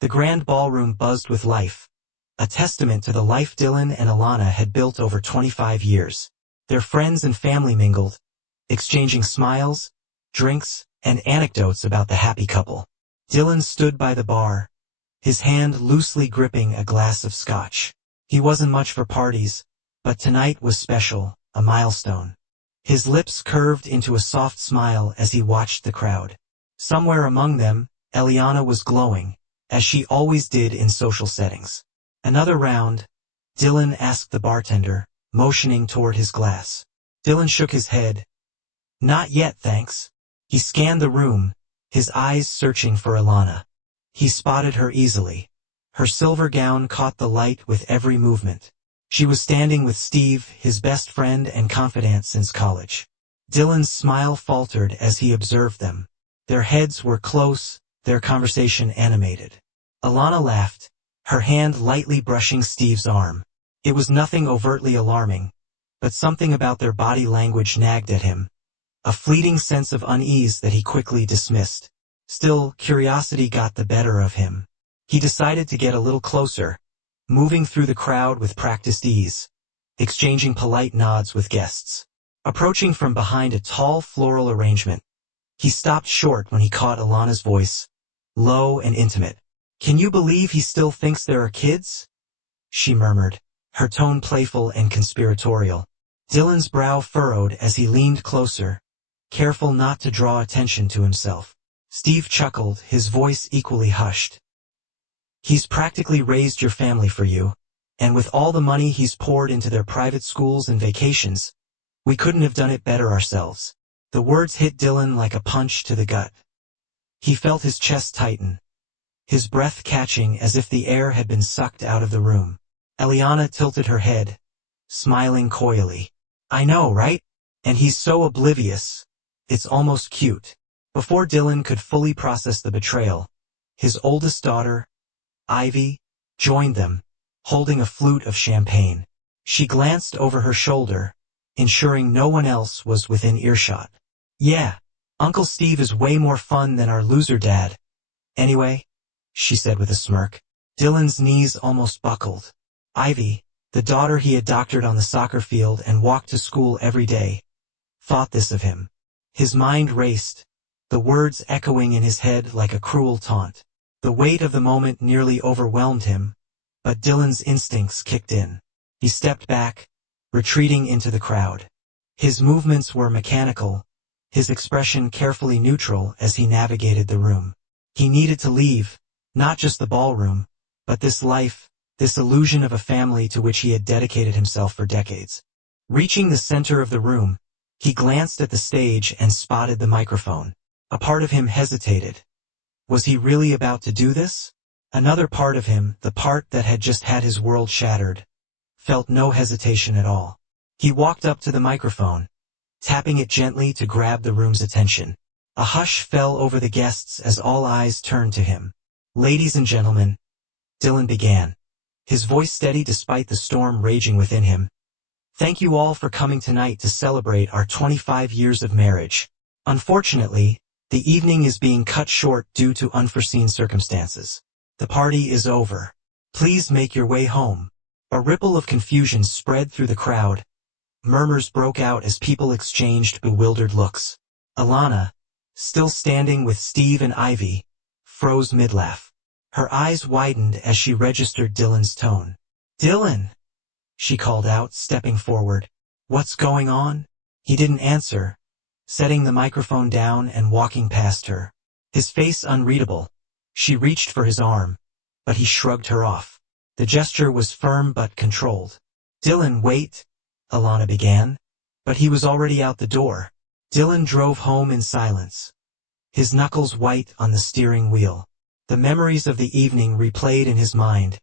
The grand ballroom buzzed with life, a testament to the life Dylan and Alana had built over 25 years. Their friends and family mingled, exchanging smiles, drinks, and anecdotes about the happy couple. Dylan stood by the bar, his hand loosely gripping a glass of scotch. He wasn't much for parties, but tonight was special, a milestone. His lips curved into a soft smile as he watched the crowd. Somewhere among them, Eliana was glowing, as she always did in social settings. Another round, Dylan asked the bartender, motioning toward his glass. Dylan shook his head. Not yet, thanks. He scanned the room, his eyes searching for Alana. He spotted her easily. Her silver gown caught the light with every movement. She was standing with Steve, his best friend and confidant since college. Dylan's smile faltered as he observed them. Their heads were close, their conversation animated. Alana laughed, her hand lightly brushing Steve's arm. It was nothing overtly alarming, but something about their body language nagged at him. A fleeting sense of unease that he quickly dismissed. Still, curiosity got the better of him. He decided to get a little closer, moving through the crowd with practiced ease, exchanging polite nods with guests. Approaching from behind a tall floral arrangement, he stopped short when he caught Alana's voice, low and intimate. "Can you believe he still thinks there are kids?" she murmured, her tone playful and conspiratorial. Dylan's brow furrowed as he leaned closer, careful not to draw attention to himself. Steve chuckled, his voice equally hushed. "He's practically raised your family for you, and with all the money he's poured into their private schools and vacations, we couldn't have done it better ourselves." The words hit Dylan like a punch to the gut. He felt his chest tighten, his breath catching as if the air had been sucked out of the room. Eliana tilted her head, smiling coyly. "I know, right? And he's so oblivious. It's almost cute." Before Dylan could fully process the betrayal, his oldest daughter, Ivy, joined them, holding a flute of champagne. She glanced over her shoulder, ensuring no one else was within earshot. "Yeah, Uncle Steve is way more fun than our loser dad. Anyway," she said with a smirk. Dylan's knees almost buckled. Ivy, the daughter he had doctored on the soccer field and walked to school every day, thought this of him. His mind raced, the words echoing in his head like a cruel taunt. The weight of the moment nearly overwhelmed him, but Dylan's instincts kicked in. He stepped back, retreating into the crowd. His movements were mechanical, his expression carefully neutral as he navigated the room. He needed to leave, not just the ballroom, but this life, this illusion of a family to which he had dedicated himself for decades. Reaching the center of the room, he glanced at the stage and spotted the microphone. A part of him hesitated. Was he really about to do this? Another part of him, the part that had just had his world shattered, felt no hesitation at all. He walked up to the microphone, tapping it gently to grab the room's attention. A hush fell over the guests as all eyes turned to him. "Ladies and gentlemen," Dylan began, his voice steady despite the storm raging within him. "Thank you all for coming tonight to celebrate our 25 years of marriage. Unfortunately, the evening is being cut short due to unforeseen circumstances. The party is over. Please make your way home." A ripple of confusion spread through the crowd. Murmurs broke out as people exchanged bewildered looks. Alana, still standing with Steve and Ivy, froze mid-laugh. Her eyes widened as she registered Dylan's tone. "Dylan!" she called out, stepping forward. "What's going on?" He didn't answer, setting the microphone down and walking past her. His face unreadable. She reached for his arm, but he shrugged her off. The gesture was firm but controlled. "Dylan, wait," Alana began, but he was already out the door. Dylan drove home in silence, his knuckles white on the steering wheel. The memories of the evening replayed in his mind,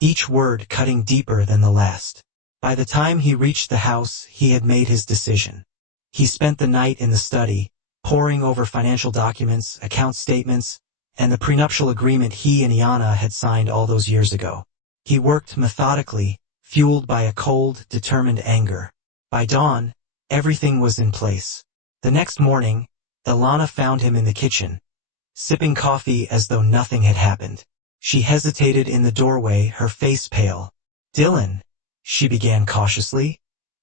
each word cutting deeper than the last. By the time he reached the house, he had made his decision. He spent the night in the study, poring over financial documents, account statements, and the prenuptial agreement he and Iana had signed all those years ago. He worked methodically, fueled by a cold, determined anger. By dawn, everything was in place. The next morning, Ilana found him in the kitchen, sipping coffee as though nothing had happened. She hesitated in the doorway, her face pale. Dylan, she began cautiously.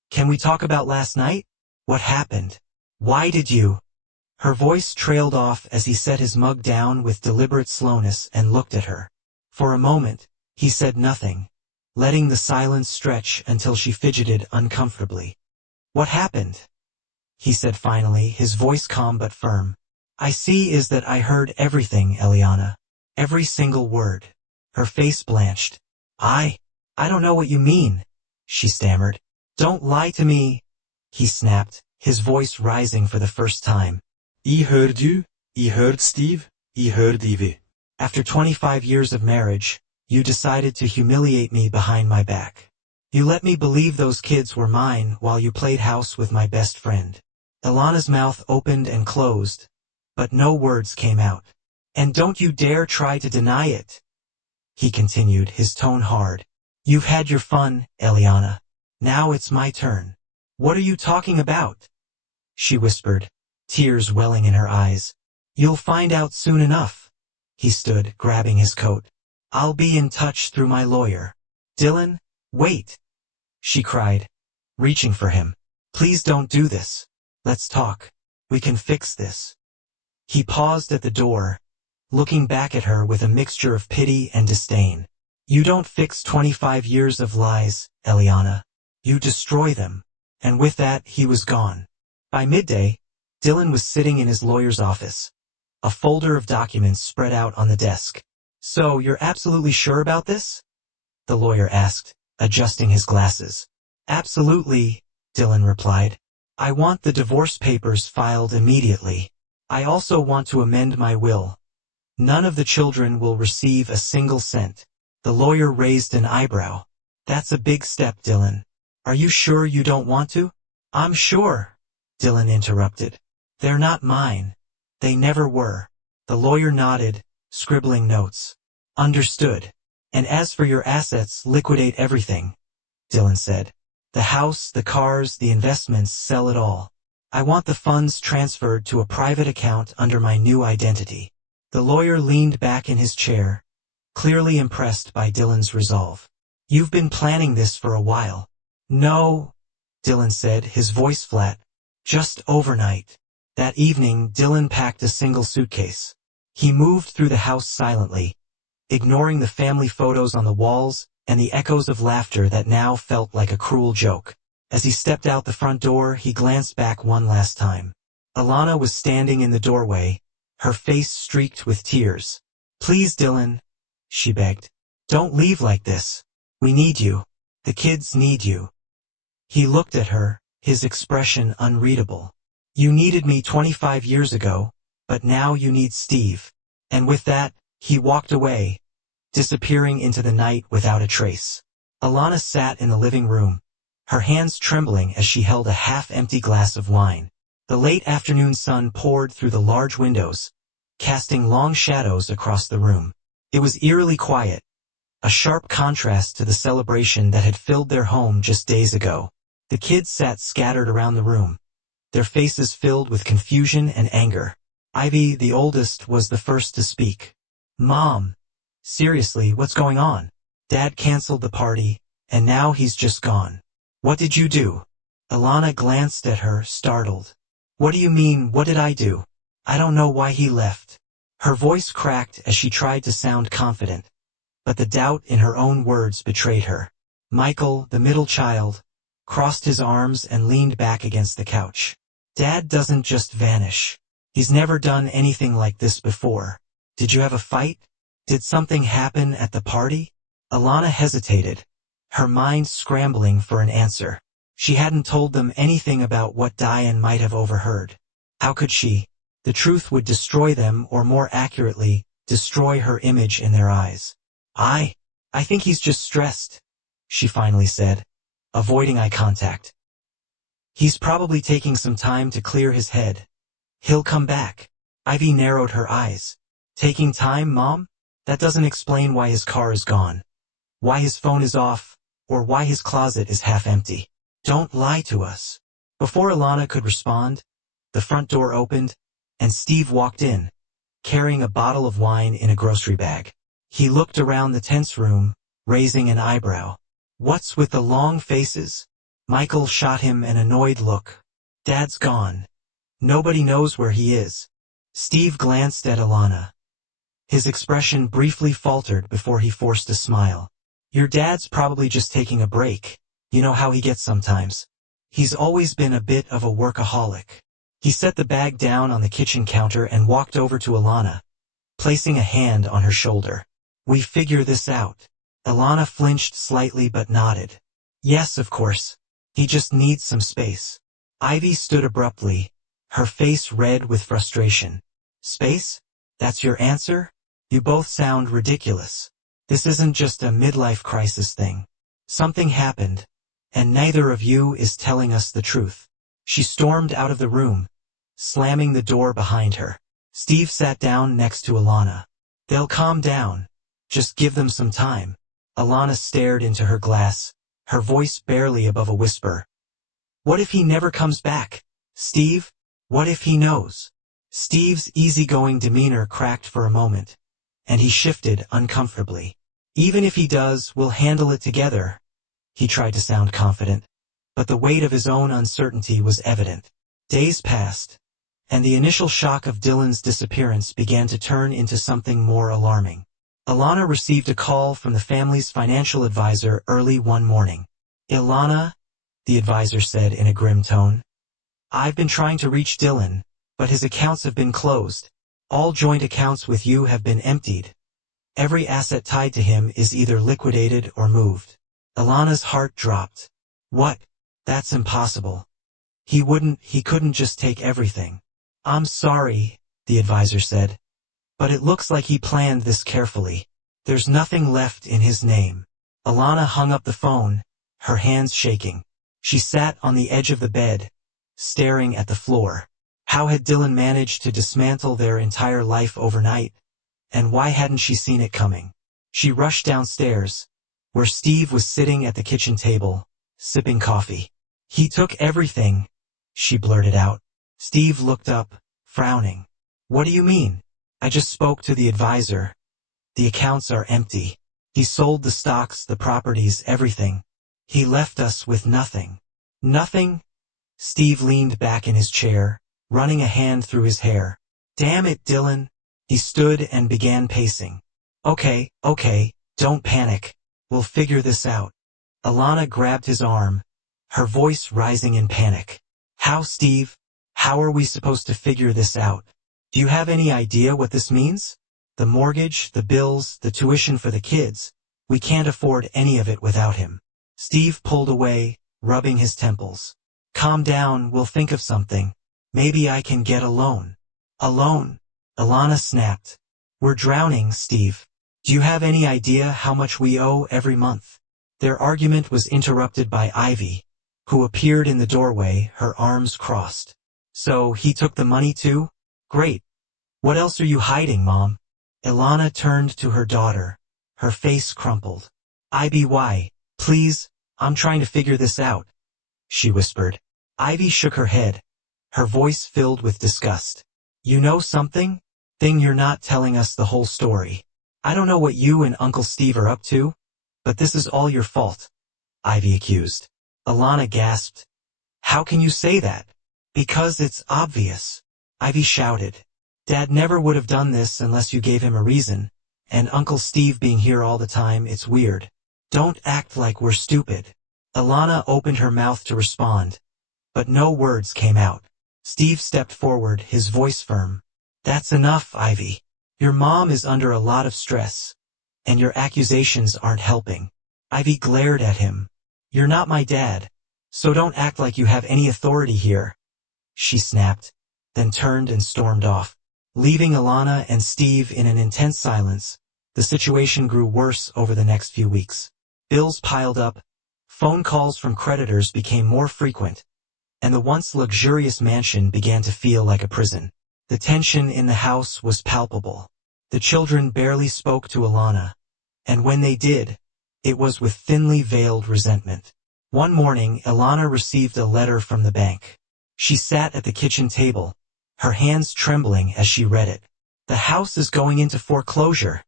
Can we talk about last night? What happened? Why did you? Her voice trailed off as he set his mug down with deliberate slowness and looked at her. For a moment, he said nothing, letting the silence stretch until she fidgeted uncomfortably. What happened? He said finally, his voice calm but firm. I see is that I heard everything, Eliana. Every single word. Her face blanched. I don't know what you mean, she stammered. Don't lie to me, he snapped, his voice rising for the first time. I heard you, I heard Steve, I heard Evie. After 25 years of marriage, you decided to humiliate me behind my back. You let me believe those kids were mine while you played house with my best friend. Ilana's mouth opened and closed, but no words came out. And don't you dare try to deny it, he continued, his tone hard. You've had your fun, Eliana. Now it's my turn. What are you talking about? She whispered, tears welling in her eyes. You'll find out soon enough. He stood, grabbing his coat. I'll be in touch through my lawyer. Dylan, wait, she cried, reaching for him. Please don't do this. Let's talk. We can fix this. He paused at the door, looking back at her with a mixture of pity and disdain. You don't fix 25 years of lies, Eliana. You destroy them. And with that, he was gone. By midday, Dylan was sitting in his lawyer's office, a folder of documents spread out on the desk. So, you're absolutely sure about this? The lawyer asked, adjusting his glasses. Absolutely, Dylan replied. I want the divorce papers filed immediately. I also want to amend my will. None of the children will receive a single cent. The lawyer raised an eyebrow. That's a big step, Dylan. Are you sure you don't want to? I'm sure, Dylan interrupted. They're not mine. They never were. The lawyer nodded, scribbling notes. Understood. And as for your assets, liquidate everything, Dylan said. The house, the cars, the investments, sell it all. I want the funds transferred to a private account under my new identity. The lawyer leaned back in his chair, clearly impressed by Dylan's resolve. You've been planning this for a while. No, Dylan said, his voice flat. Just overnight. That evening, Dylan packed a single suitcase. He moved through the house silently, ignoring the family photos on the walls and the echoes of laughter that now felt like a cruel joke. As he stepped out the front door, he glanced back one last time. Ilana was standing in the doorway, her face streaked with tears. Please, Dylan, she begged. Don't leave like this. We need you. The kids need you. He looked at her, his expression unreadable. You needed me 25 years ago, but now you need Steve. And with that, he walked away, disappearing into the night without a trace. Ilana sat in the living room, her hands trembling as she held a half-empty glass of wine. The late afternoon sun poured through the large windows, casting long shadows across the room. It was eerily quiet, a sharp contrast to the celebration that had filled their home just days ago. The kids sat scattered around the room, their faces filled with confusion and anger. Ivy, the oldest, was the first to speak. Mom, seriously, what's going on? Dad canceled the party, and now he's just gone. What did you do? Ilana glanced at her, startled. What do you mean, what did I do? I don't know why he left. Her voice cracked as she tried to sound confident, but the doubt in her own words betrayed her. Michael, the middle child, crossed his arms and leaned back against the couch. Dad doesn't just vanish. He's never done anything like this before. Did you have a fight? Did something happen at the party? Ilana hesitated, her mind scrambling for an answer. She hadn't told them anything about what Diane might have overheard. How could she? The truth would destroy them, or more accurately, destroy her image in their eyes. I think he's just stressed, she finally said, avoiding eye contact. He's probably taking some time to clear his head. He'll come back. Ivy narrowed her eyes. Taking time, Mom? That doesn't explain why his car is gone, why his phone is off, or why his closet is half empty. Don't lie to us. Before Ilana could respond, the front door opened, and Steve walked in, carrying a bottle of wine in a grocery bag. He looked around the tense room, raising an eyebrow. What's with the long faces? Michael shot him an annoyed look. Dad's gone. Nobody knows where he is. Steve glanced at Alana. His expression briefly faltered before he forced a smile. Your dad's probably just taking a break. You know how he gets sometimes. He's always been a bit of a workaholic. He set the bag down on the kitchen counter and walked over to Alana, placing a hand on her shoulder. We figure this out. Alana flinched slightly but nodded. Yes, of course. He just needs some space. Ivy stood abruptly, her face red with frustration. Space? That's your answer? You both sound ridiculous. This isn't just a midlife crisis thing. Something happened, and neither of you is telling us the truth. She stormed out of the room, slamming the door behind her. Steve sat down next to Alana. They'll calm down. Just give them some time. Alana stared into her glass, her voice barely above a whisper. What if he never comes back? Steve? What if he knows? Steve's easygoing demeanor cracked for a moment, and he shifted uncomfortably. Even if he does, we'll handle it together. He tried to sound confident, but the weight of his own uncertainty was evident. Days passed, and the initial shock of Dylan's disappearance began to turn into something more alarming. Alana received a call from the family's financial advisor early one morning. Ilana, the advisor said in a grim tone. I've been trying to reach Dylan, but his accounts have been closed. All joint accounts with you have been emptied. Every asset tied to him is either liquidated or moved. Alana's heart dropped. What? That's impossible. He couldn't just take everything. I'm sorry, the advisor said. But it looks like he planned this carefully. There's nothing left in his name. Alana hung up the phone, her hands shaking. She sat on the edge of the bed, staring at the floor. How had Dylan managed to dismantle their entire life overnight? And why hadn't she seen it coming? She rushed downstairs, where Steve was sitting at the kitchen table, sipping coffee. He took everything, she blurted out. Steve looked up, frowning. What do you mean? I just spoke to the advisor. The accounts are empty. He sold the stocks, the properties, everything. He left us with nothing. Nothing? Steve leaned back in his chair, running a hand through his hair. Damn it, Dylan. He stood and began pacing. Okay, don't panic. We'll figure this out. Alana grabbed his arm, her voice rising in panic. How, Steve? How are we supposed to figure this out? Do you have any idea what this means? The mortgage, the bills, the tuition for the kids. We can't afford any of it without him. Steve pulled away, rubbing his temples. Calm down, we'll think of something. Maybe I can get a loan. A loan? Alana snapped. We're drowning, Steve. Do you have any idea how much we owe every month? Their argument was interrupted by Ivy, who appeared in the doorway, her arms crossed. So he took the money too? Great. What else are you hiding, Mom? Ilana turned to her daughter, her face crumpled. Ivy, why? Please, I'm trying to figure this out, she whispered. Ivy shook her head, her voice filled with disgust. You know something? Thing you're not telling us the whole story. I don't know what you and Uncle Steve are up to, but this is all your fault, Ivy accused. Alana gasped. How can you say that? Because it's obvious, Ivy shouted. Dad never would have done this unless you gave him a reason, and Uncle Steve being here all the time, it's weird. Don't act like we're stupid. Alana opened her mouth to respond, but no words came out. Steve stepped forward, his voice firm. That's enough, Ivy. Your mom is under a lot of stress, and your accusations aren't helping. Ivy glared at him. You're not my dad, so don't act like you have any authority here, she snapped, then turned and stormed off. Leaving Alana and Steve in an intense silence, the situation grew worse over the next few weeks. Bills piled up, phone calls from creditors became more frequent, and the once luxurious mansion began to feel like a prison. The tension in the house was palpable. The children barely spoke to Alana, and when they did, it was with thinly veiled resentment. One morning, Alana received a letter from the bank. She sat at the kitchen table, her hands trembling as she read it. The house is going into foreclosure,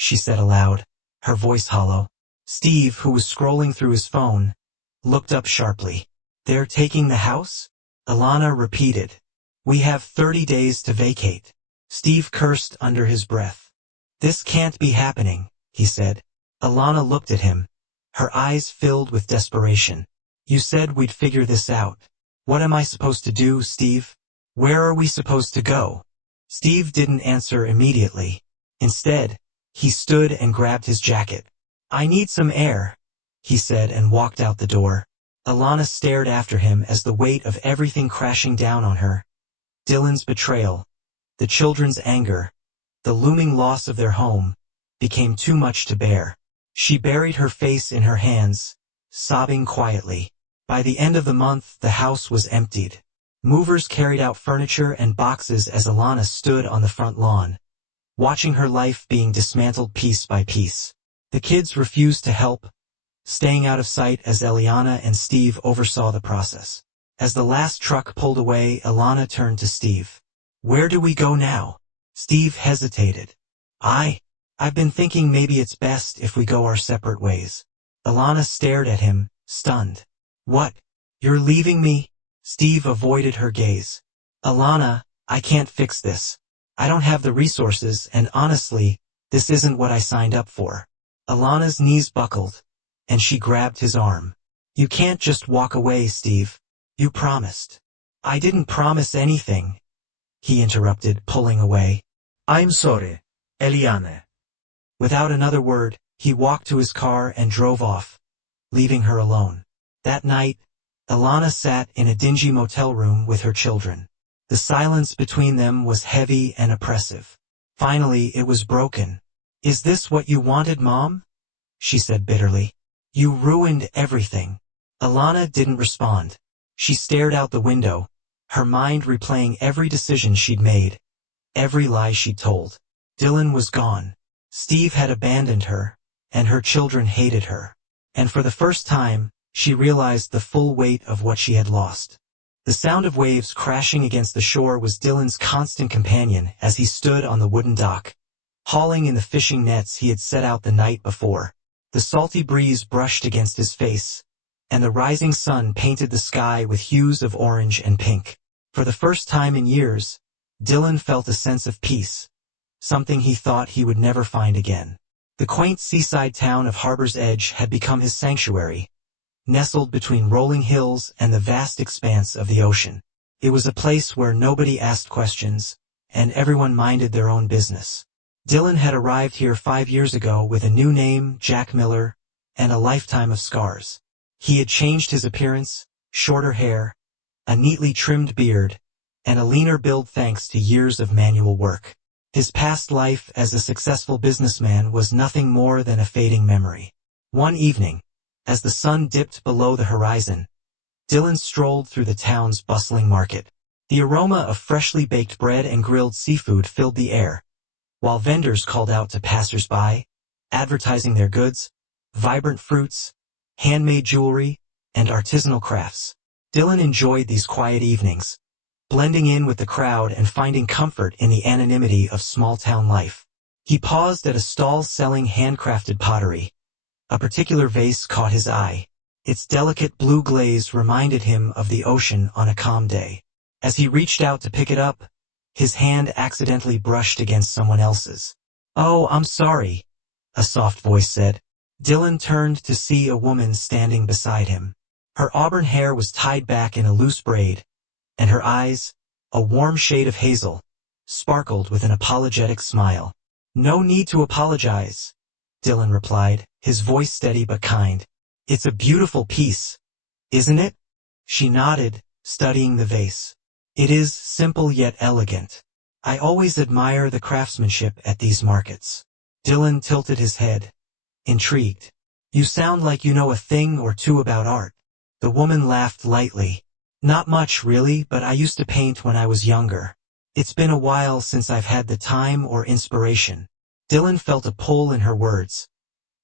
she said aloud, her voice hollow. Steve, who was scrolling through his phone, looked up sharply. They're taking the house? Alana repeated. We have 30 days to vacate. Steve cursed under his breath. This can't be happening, he said. Alana looked at him, her eyes filled with desperation. You said we'd figure this out. What am I supposed to do, Steve? Where are we supposed to go? Steve didn't answer immediately. Instead, he stood and grabbed his jacket. I need some air, he said and walked out the door. Alana stared after him as the weight of everything crashing down on her. Dylan's betrayal, the children's anger, the looming loss of their home, became too much to bear. She buried her face in her hands, sobbing quietly. By the end of the month, the house was emptied. Movers carried out furniture and boxes as Alana stood on the front lawn, watching her life being dismantled piece by piece. The kids refused to help, staying out of sight as Eliana and Steve oversaw the process. As the last truck pulled away, Alana turned to Steve. Where do we go now? Steve hesitated. I've been thinking maybe it's best if we go our separate ways. Alana stared at him, stunned. What? You're leaving me? Steve avoided her gaze. Alana, I can't fix this. I don't have the resources and honestly, this isn't what I signed up for. Alana's knees buckled, and she grabbed his arm. You can't just walk away, Steve. You promised. I didn't promise anything, he interrupted, pulling away. I'm sorry, Eliane. Without another word, he walked to his car and drove off, leaving her alone. That night, Alana sat in a dingy motel room with her children. The silence between them was heavy and oppressive. Finally, it was broken. Is this what you wanted, Mom? She said bitterly. You ruined everything. Alana didn't respond. She stared out the window, her mind replaying every decision she'd made, every lie she'd told. Dylan was gone. Steve had abandoned her, and her children hated her. And for the first time, she realized the full weight of what she had lost. The sound of waves crashing against the shore was Dylan's constant companion as he stood on the wooden dock, hauling in the fishing nets he had set out the night before. The salty breeze brushed against his face, and the rising sun painted the sky with hues of orange and pink. For the first time in years, Dylan felt a sense of peace, something he thought he would never find again. The quaint seaside town of Harbor's Edge had become his sanctuary, nestled between rolling hills and the vast expanse of the ocean. It was a place where nobody asked questions, and everyone minded their own business. Dylan had arrived here 5 years ago with a new name, Jack Miller, and a lifetime of scars. He had changed his appearance, shorter hair, a neatly trimmed beard, and a leaner build thanks to years of manual work. His past life as a successful businessman was nothing more than a fading memory. One evening, as the sun dipped below the horizon, Dylan strolled through the town's bustling market. The aroma of freshly baked bread and grilled seafood filled the air, while vendors called out to passers-by, advertising their goods, vibrant fruits, handmade jewelry, and artisanal crafts. Dylan enjoyed these quiet evenings, blending in with the crowd and finding comfort in the anonymity of small-town life. He paused at a stall selling handcrafted pottery. A particular vase caught his eye. Its delicate blue glaze reminded him of the ocean on a calm day. As he reached out to pick it up, his hand accidentally brushed against someone else's. Oh, I'm sorry, a soft voice said. Dylan turned to see a woman standing beside him. Her auburn hair was tied back in a loose braid, and her eyes, a warm shade of hazel, sparkled with an apologetic smile. No need to apologize, Dylan replied, his voice steady but kind. It's a beautiful piece, isn't it? She nodded, studying the vase. It is simple yet elegant. I always admire the craftsmanship at these markets. Dylan tilted his head, intrigued. You sound like you know a thing or two about art. The woman laughed lightly. Not much, really, but I used to paint when I was younger. It's been a while since I've had the time or inspiration. Dylan felt a pull in her words.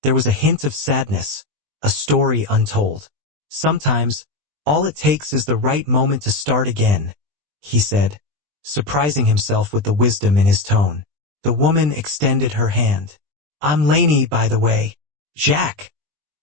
There was a hint of sadness, a story untold. Sometimes, all it takes is the right moment to start again, he said, surprising himself with the wisdom in his tone. The woman extended her hand. I'm Lainey, by the way. Jack,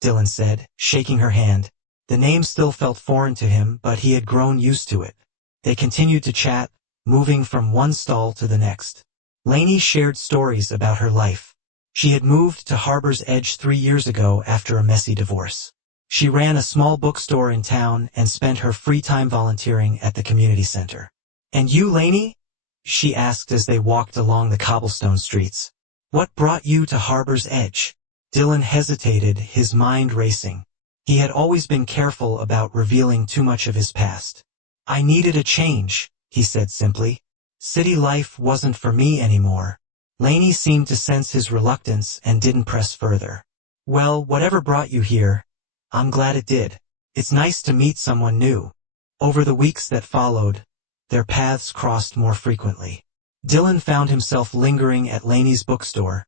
Dylan said, shaking her hand. The name still felt foreign to him, but he had grown used to it. They continued to chat, moving from one stall to the next. Lainey shared stories about her life. She had moved to Harbor's Edge 3 years ago after a messy divorce. She ran a small bookstore in town and spent her free time volunteering at the community center. And you, Lainey? She asked as they walked along the cobblestone streets. What brought you to Harbor's Edge? Dylan hesitated, his mind racing. He had always been careful about revealing too much of his past. I needed a change, he said simply. City life wasn't for me anymore. Lainey seemed to sense his reluctance and didn't press further. Well, whatever brought you here, I'm glad it did. It's nice to meet someone new. Over the weeks that followed, their paths crossed more frequently. Dylan found himself lingering at Lainey's bookstore,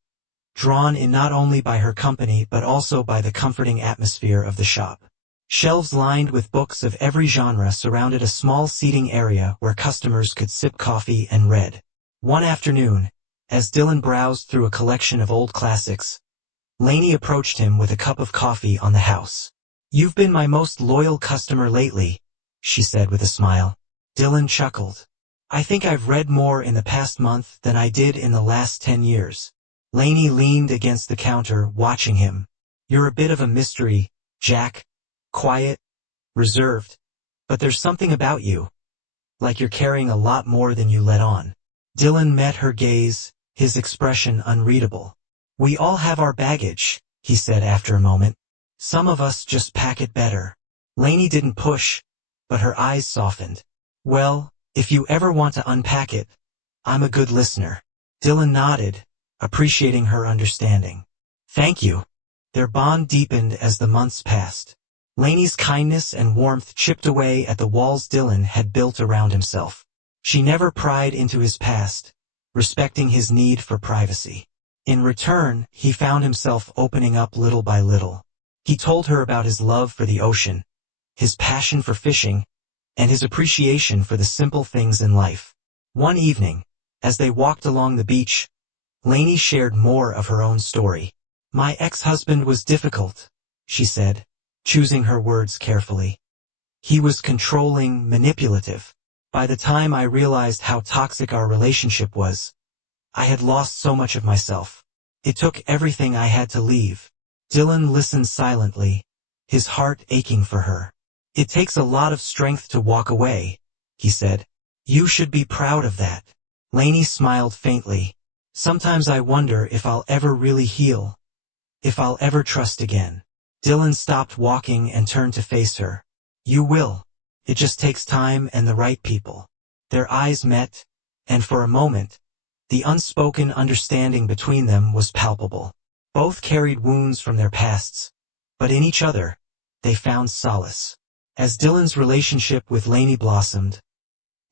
drawn in not only by her company but also by the comforting atmosphere of the shop. Shelves lined with books of every genre surrounded a small seating area where customers could sip coffee and read. One afternoon, as Dylan browsed through a collection of old classics, Lainey approached him with a cup of coffee on the house. You've been my most loyal customer lately, she said with a smile. Dylan chuckled. I think I've read more in the past month than I did in the last 10 years. Lainey leaned against the counter, watching him. You're a bit of a mystery, Jack. Quiet, reserved. But there's something about you. Like you're carrying a lot more than you let on. Dylan met her gaze, his expression unreadable. We all have our baggage, he said after a moment. Some of us just pack it better. Lainey didn't push, but her eyes softened. Well, if you ever want to unpack it, I'm a good listener. Dylan nodded, appreciating her understanding. Thank you. Their bond deepened as the months passed. Lainey's kindness and warmth chipped away at the walls Dylan had built around himself. She never pried into his past, respecting his need for privacy. In return, he found himself opening up little by little. He told her about his love for the ocean, his passion for fishing, and his appreciation for the simple things in life. One evening, as they walked along the beach, Lainey shared more of her own story. My ex-husband was difficult, she said, choosing her words carefully. He was controlling, manipulative. By the time I realized how toxic our relationship was, I had lost so much of myself. It took everything I had to leave. Dylan listened silently, his heart aching for her. It takes a lot of strength to walk away, he said. You should be proud of that. Lainey smiled faintly. Sometimes I wonder if I'll ever really heal. If I'll ever trust again. Dylan stopped walking and turned to face her. You will. It just takes time and the right people. Their eyes met, and for a moment, the unspoken understanding between them was palpable. Both carried wounds from their pasts, but in each other, they found solace. As Dylan's relationship with Lainey blossomed,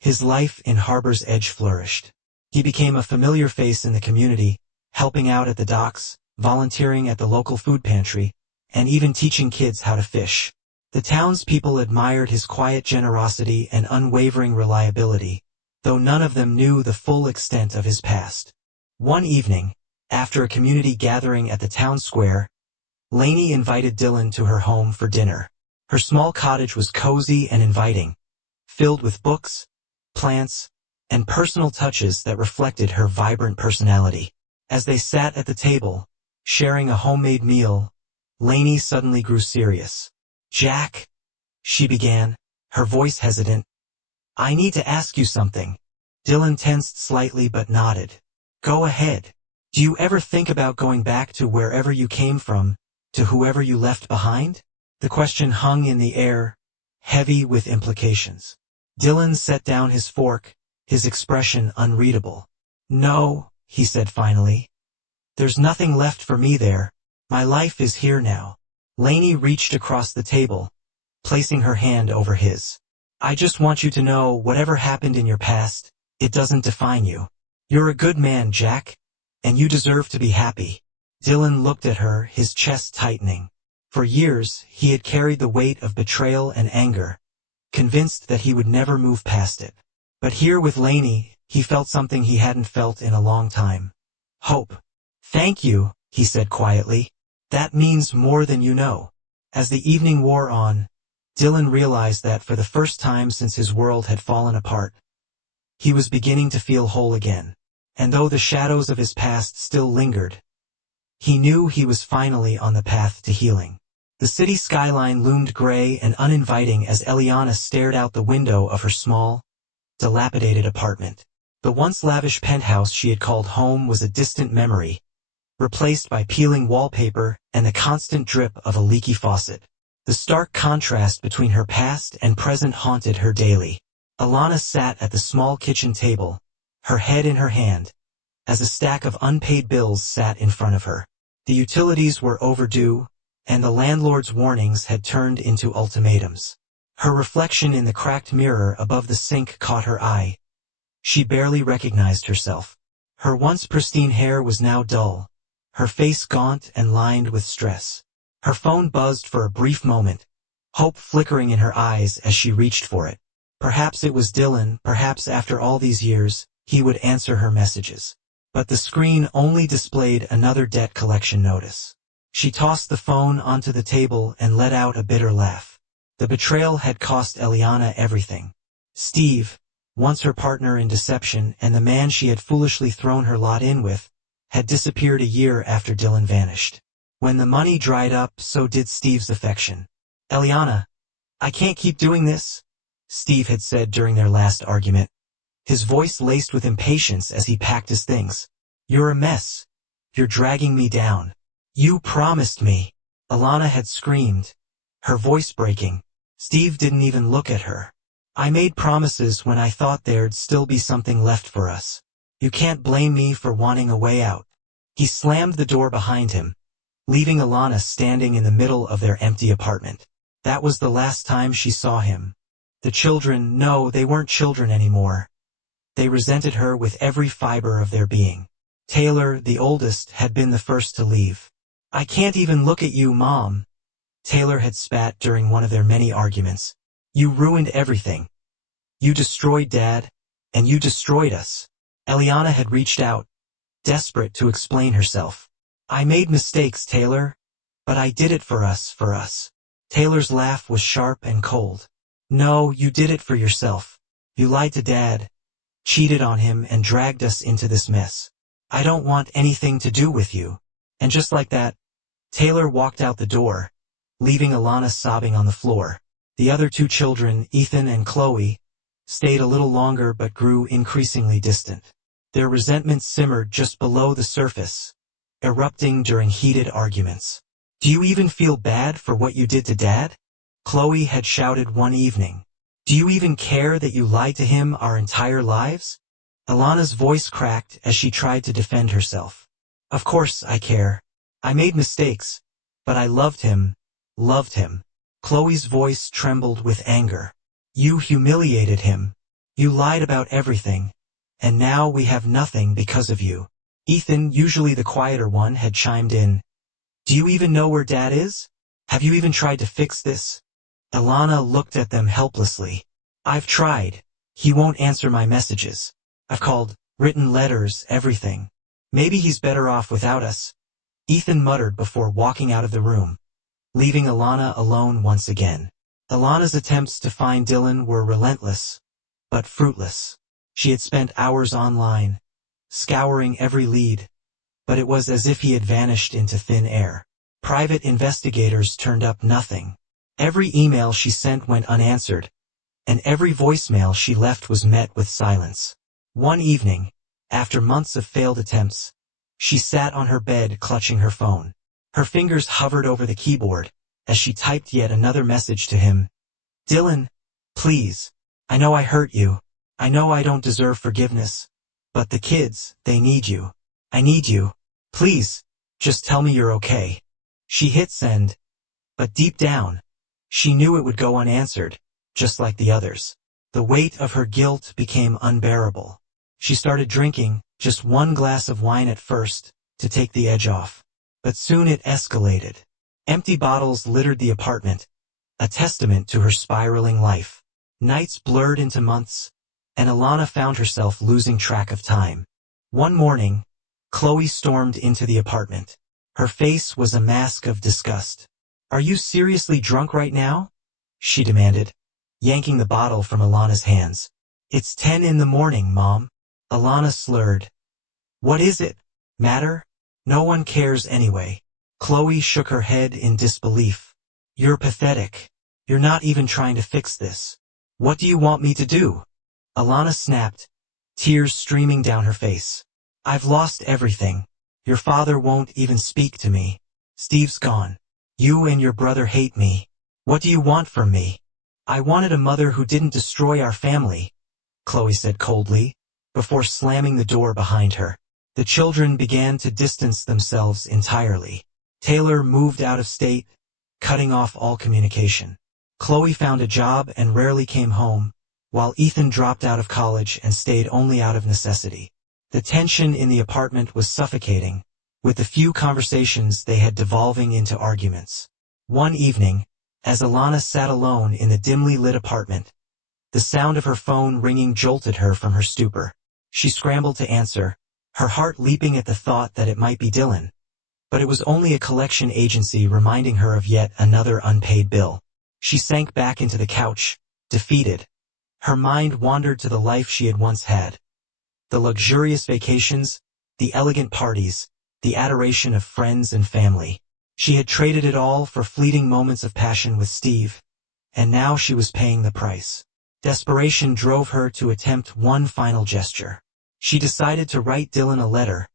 his life in Harbor's Edge flourished. He became a familiar face in the community, helping out at the docks, volunteering at the local food pantry, and even teaching kids how to fish. The townspeople admired his quiet generosity and unwavering reliability, though none of them knew the full extent of his past. One evening, after a community gathering at the town square, Lainey invited Dylan to her home for dinner. Her small cottage was cozy and inviting, filled with books, plants, and personal touches that reflected her vibrant personality. As they sat at the table, sharing a homemade meal, Lainey suddenly grew serious. Jack, she began, her voice hesitant. I need to ask you something. Dylan tensed slightly but nodded. Go ahead. Do you ever think about going back to wherever you came from, to whoever you left behind? The question hung in the air, heavy with implications. Dylan set down his fork, his expression unreadable. No, he said finally. There's nothing left for me there. My life is here now. Lainey reached across the table, placing her hand over his. I just want you to know whatever happened in your past, it doesn't define you. You're a good man, Jack, and you deserve to be happy. Dylan looked at her, his chest tightening. For years, he had carried the weight of betrayal and anger, convinced that he would never move past it. But here with Lainey, he felt something he hadn't felt in a long time. Hope. Thank you, he said quietly. That means more than you know. As the evening wore on, Dylan realized that for the first time since his world had fallen apart, he was beginning to feel whole again. And though the shadows of his past still lingered, he knew he was finally on the path to healing. The city skyline loomed gray and uninviting as Eliana stared out the window of her small, dilapidated apartment. The once lavish penthouse she had called home was a distant memory, replaced by peeling wallpaper and the constant drip of a leaky faucet. The stark contrast between her past and present haunted her daily. Alana sat at the small kitchen table, her head in her hand, as a stack of unpaid bills sat in front of her. The utilities were overdue, and the landlord's warnings had turned into ultimatums. Her reflection in the cracked mirror above the sink caught her eye. She barely recognized herself. Her once pristine hair was now dull, her face gaunt and lined with stress. Her phone buzzed for a brief moment, hope flickering in her eyes as she reached for it. Perhaps it was Dylan, perhaps after all these years, he would answer her messages. But the screen only displayed another debt collection notice. She tossed the phone onto the table and let out a bitter laugh. The betrayal had cost Eliana everything. Steve, once her partner in deception and the man she had foolishly thrown her lot in with, had disappeared a year after Dylan vanished. When the money dried up, so did Steve's affection. Eliana, I can't keep doing this, Steve had said during their last argument, his voice laced with impatience as he packed his things. You're a mess. You're dragging me down. You promised me. Alana had screamed, her voice breaking. Steve didn't even look at her. I made promises when I thought there'd still be something left for us. You can't blame me for wanting a way out. He slammed the door behind him, leaving Alana standing in the middle of their empty apartment. That was the last time she saw him. The children, no, they weren't children anymore. They resented her with every fiber of their being. Taylor, the oldest, had been the first to leave. I can't even look at you, Mom, Taylor had spat during one of their many arguments. You ruined everything. You destroyed Dad, and you destroyed us. Eliana had reached out, desperate to explain herself. I made mistakes, Taylor, but I did it for us, Taylor's laugh was sharp and cold. No, you did it for yourself. You lied to Dad, cheated on him and dragged us into this mess. I don't want anything to do with you. And just like that, Taylor walked out the door, leaving Alana sobbing on the floor. The other two children, Ethan and Chloe, stayed a little longer but grew increasingly distant. Their resentment simmered just below the surface, erupting during heated arguments. Do you even feel bad for what you did to Dad? Chloe had shouted one evening. Do you even care that you lied to him our entire lives? Alana's voice cracked as she tried to defend herself. Of course I care. I made mistakes, but I loved him. Chloe's voice trembled with anger. You humiliated him. You lied about everything. And now we have nothing because of you. Ethan, usually the quieter one, had chimed in. Do you even know where Dad is? Have you even tried to fix this? Alana looked at them helplessly. I've tried. He won't answer my messages. I've called, written letters, everything. Maybe he's better off without us. Ethan muttered before walking out of the room, leaving Alana alone once again. Alana's attempts to find Dylan were relentless, but fruitless. She had spent hours online, scouring every lead, but it was as if he had vanished into thin air. Private investigators turned up nothing. Every email she sent went unanswered, and every voicemail she left was met with silence. One evening, after months of failed attempts, she sat on her bed clutching her phone. Her fingers hovered over the keyboard as she typed yet another message to him. Dylan, please. I know I hurt you. I know I don't deserve forgiveness. But the kids, they need you. I need you. Please, just tell me you're okay. She hit send. But deep down, she knew it would go unanswered, just like the others. The weight of her guilt became unbearable. She started drinking, just one glass of wine at first, to take the edge off. But soon it escalated. Empty bottles littered the apartment, a testament to her spiraling life. Nights blurred into months, and Alana found herself losing track of time. One morning, Chloe stormed into the apartment. Her face was a mask of disgust. "Are you seriously drunk right now?" she demanded, yanking the bottle from Alana's hands. "It's 10 in the morning, Mom." Alana slurred. "What is it? Matter? No one cares anyway." Chloe shook her head in disbelief. "You're pathetic. You're not even trying to fix this. What do you want me to do?" Alana snapped, tears streaming down her face. "I've lost everything. Your father won't even speak to me. Steve's gone. You and your brother hate me. What do you want from me?" "I wanted a mother who didn't destroy our family," Chloe said coldly, before slamming the door behind her. The children began to distance themselves entirely. Taylor moved out of state, cutting off all communication. Chloe found a job and rarely came home, while Ethan dropped out of college and stayed only out of necessity. The tension in the apartment was suffocating, with the few conversations they had devolving into arguments. One evening, as Alana sat alone in the dimly lit apartment, the sound of her phone ringing jolted her from her stupor. She scrambled to answer, her heart leaping at the thought that it might be Dylan. But it was only a collection agency reminding her of yet another unpaid bill. She sank back into the couch, defeated. Her mind wandered to the life she had once had. The luxurious vacations, the elegant parties, the adoration of friends and family. She had traded it all for fleeting moments of passion with Steve, and now she was paying the price. Desperation drove her to attempt one final gesture. She decided to write Dylan a letter,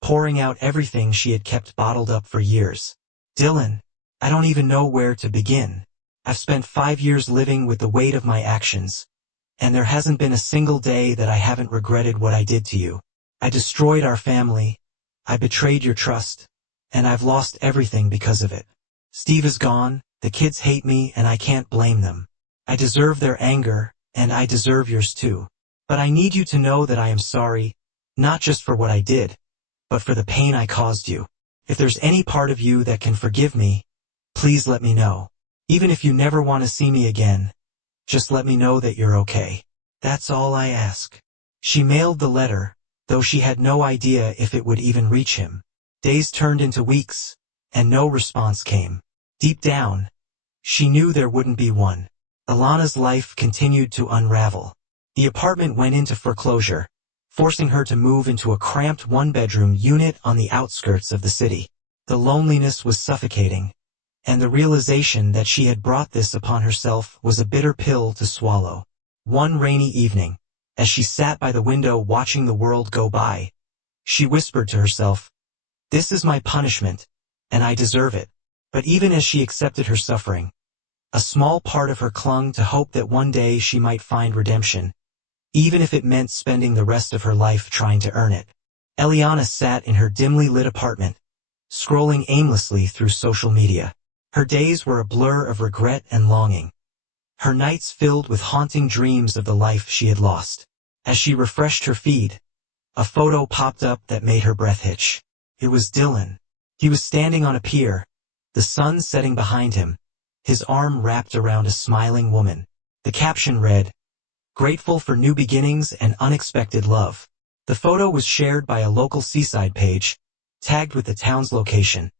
pouring out everything she had kept bottled up for years. "Dylan, I don't even know where to begin. I've spent 5 years living with the weight of my actions, and there hasn't been a single day that I haven't regretted what I did to you. I destroyed our family, I betrayed your trust, and I've lost everything because of it. Steve is gone, the kids hate me and I can't blame them. I deserve their anger, and I deserve yours too. But I need you to know that I am sorry, not just for what I did, but for the pain I caused you. If there's any part of you that can forgive me, please let me know. Even if you never want to see me again, just let me know that you're okay. That's all I ask." She mailed the letter, though she had no idea if it would even reach him. Days turned into weeks, and no response came. Deep down, she knew there wouldn't be one. Alana's life continued to unravel. The apartment went into foreclosure, forcing her to move into a cramped one-bedroom unit on the outskirts of the city. The loneliness was suffocating, and the realization that she had brought this upon herself was a bitter pill to swallow. One rainy evening, as she sat by the window watching the world go by, she whispered to herself, "This is my punishment, and I deserve it." But even as she accepted her suffering, a small part of her clung to hope that one day she might find redemption, even if it meant spending the rest of her life trying to earn it. Eliana sat in her dimly lit apartment, scrolling aimlessly through social media. Her days were a blur of regret and longing, her nights filled with haunting dreams of the life she had lost. As she refreshed her feed, a photo popped up that made her breath hitch. It was Dylan. He was standing on a pier, the sun setting behind him, his arm wrapped around a smiling woman. The caption read, "Grateful for new beginnings and unexpected love." The photo was shared by a local seaside page, tagged with the town's location,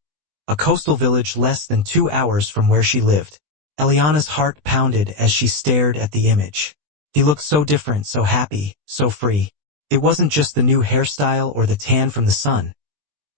a coastal village less than 2 hours from where she lived. Eliana's heart pounded as she stared at the image. He looked so different, so happy, so free. It wasn't just the new hairstyle or the tan from the sun.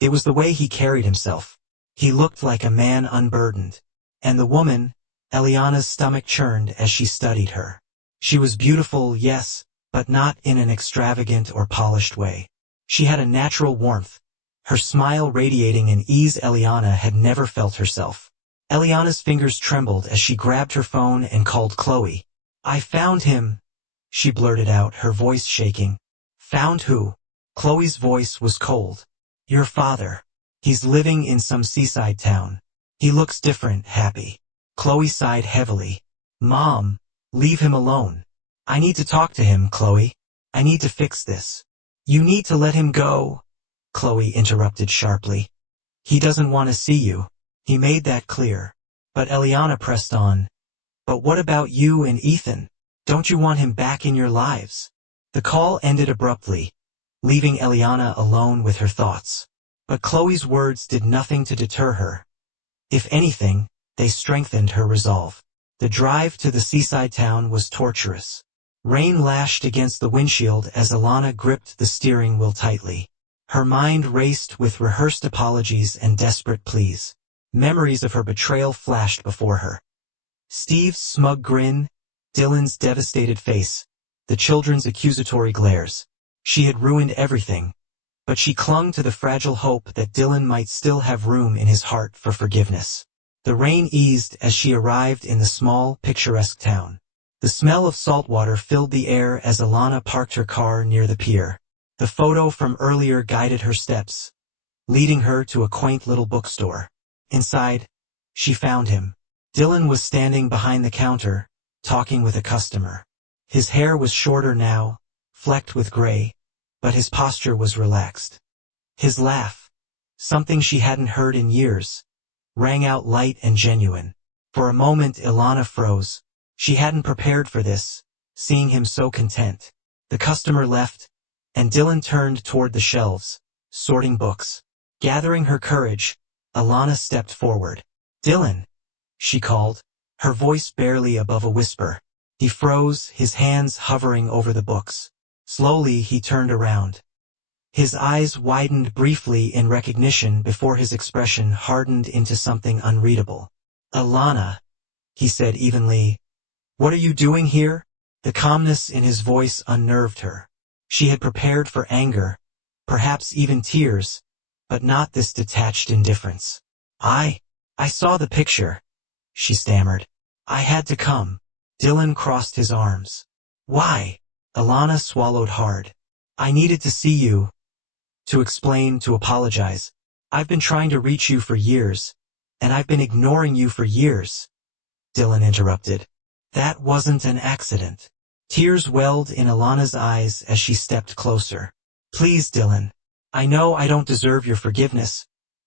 It was the way he carried himself. He looked like a man unburdened. And the woman, Eliana's stomach churned as she studied her. She was beautiful, yes, but not in an extravagant or polished way. She had a natural warmth, her smile radiating an ease Eliana had never felt herself. Eliana's fingers trembled as she grabbed her phone and called Chloe. "I found him," she blurted out, her voice shaking. "Found who?" Chloe's voice was cold. "Your father. He's living in some seaside town. He looks different, happy." Chloe sighed heavily. "Mom, leave him alone. I need to talk to him, Chloe. I need to fix this." "You need to let him go," Chloe interrupted sharply. "He doesn't want to see you. He made that clear." But Eliana pressed on. "But what about you and Ethan? Don't you want him back in your lives?" The call ended abruptly, leaving Eliana alone with her thoughts. But Chloe's words did nothing to deter her. If anything, they strengthened her resolve. The drive to the seaside town was torturous. Rain lashed against the windshield as Alana gripped the steering wheel tightly. Her mind raced with rehearsed apologies and desperate pleas. Memories of her betrayal flashed before her. Steve's smug grin, Dylan's devastated face, the children's accusatory glares. She had ruined everything, but she clung to the fragile hope that Dylan might still have room in his heart for forgiveness. The rain eased as she arrived in the small, picturesque town. The smell of saltwater filled the air as Alana parked her car near the pier. The photo from earlier guided her steps, leading her to a quaint little bookstore. Inside, she found him. Dylan was standing behind the counter, talking with a customer. His hair was shorter now, flecked with gray, but his posture was relaxed. His laugh, something she hadn't heard in years, rang out light and genuine. For a moment Ilana froze. She hadn't prepared for this, seeing him so content. The customer left, and Dylan turned toward the shelves, sorting books. Gathering her courage, Ilana stepped forward. "Dylan," she called, her voice barely above a whisper. He froze, his hands hovering over the books. Slowly he turned around. His eyes widened briefly in recognition before his expression hardened into something unreadable. "Ilana," he said evenly, "what are you doing here?" The calmness in his voice unnerved her. She had prepared for anger, perhaps even tears, but not this detached indifference. I saw the picture," she stammered. "I had to come." Dylan crossed his arms. "Why?" Ilana swallowed hard. "I needed to see you. To explain, to apologize. I've been trying to reach you for years, and I've been ignoring you for years." Dylan interrupted. "That wasn't an accident." Tears welled in Ilana's eyes as she stepped closer. "Please, Dylan. I know I don't deserve your forgiveness,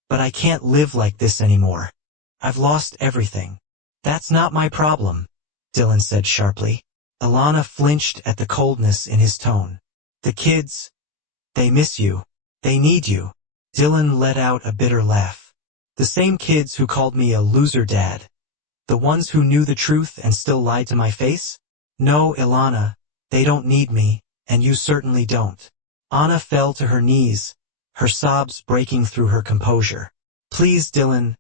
but I can't live like this anymore. I've lost everything." "That's not my problem," Dylan said sharply. Ilana flinched at the coldness in his tone. "The kids, they miss you. They need you." Dylan let out a bitter laugh. "The same kids who called me a loser dad. The ones who knew the truth and still lied to my face? No, Ilana, they don't need me, and you certainly don't." Anna fell to her knees, her sobs breaking through her composure. "Please, Dylan,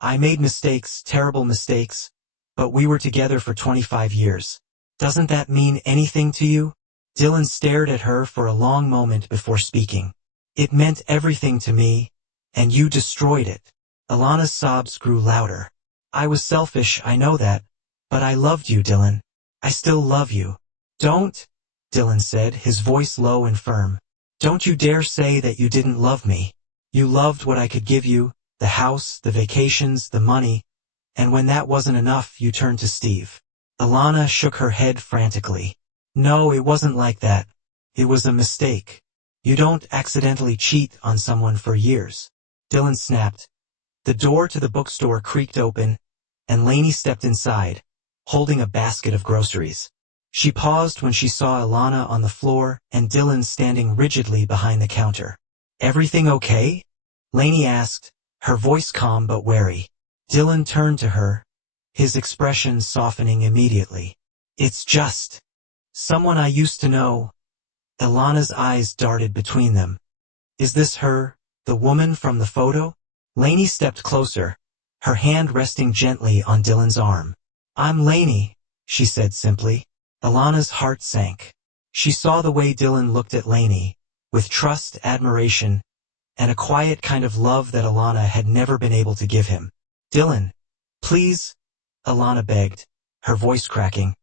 I made mistakes, terrible mistakes, but we were together for 25 years. Doesn't that mean anything to you?" Dylan stared at her for a long moment before speaking. "It meant everything to me, and you destroyed it." Ilana's sobs grew louder. "I was selfish, I know that, but I loved you, Dylan. I still love you." "Don't," Dylan said, his voice low and firm. "Don't you dare say that you didn't love me. You loved what I could give you, the house, the vacations, the money, and when that wasn't enough you turned to Steve." Ilana shook her head frantically. "No, it wasn't like that. It was a mistake. You don't accidentally cheat on someone for years." Dylan snapped. The door to the bookstore creaked open, and Lainey stepped inside, holding a basket of groceries. She paused when she saw Ilana on the floor and Dylan standing rigidly behind the counter. "Everything okay?" Lainey asked, her voice calm but wary. Dylan turned to her, his expression softening immediately. "It's just someone I used to know." Ilana's eyes darted between them. "Is this her, the woman from the photo?" Lainey stepped closer, her hand resting gently on Dylan's arm. "I'm Lainey," she said simply. Ilana's heart sank. She saw the way Dylan looked at Lainey, with trust, admiration, and a quiet kind of love that Ilana had never been able to give him. "Dylan, please," Ilana begged, her voice cracking.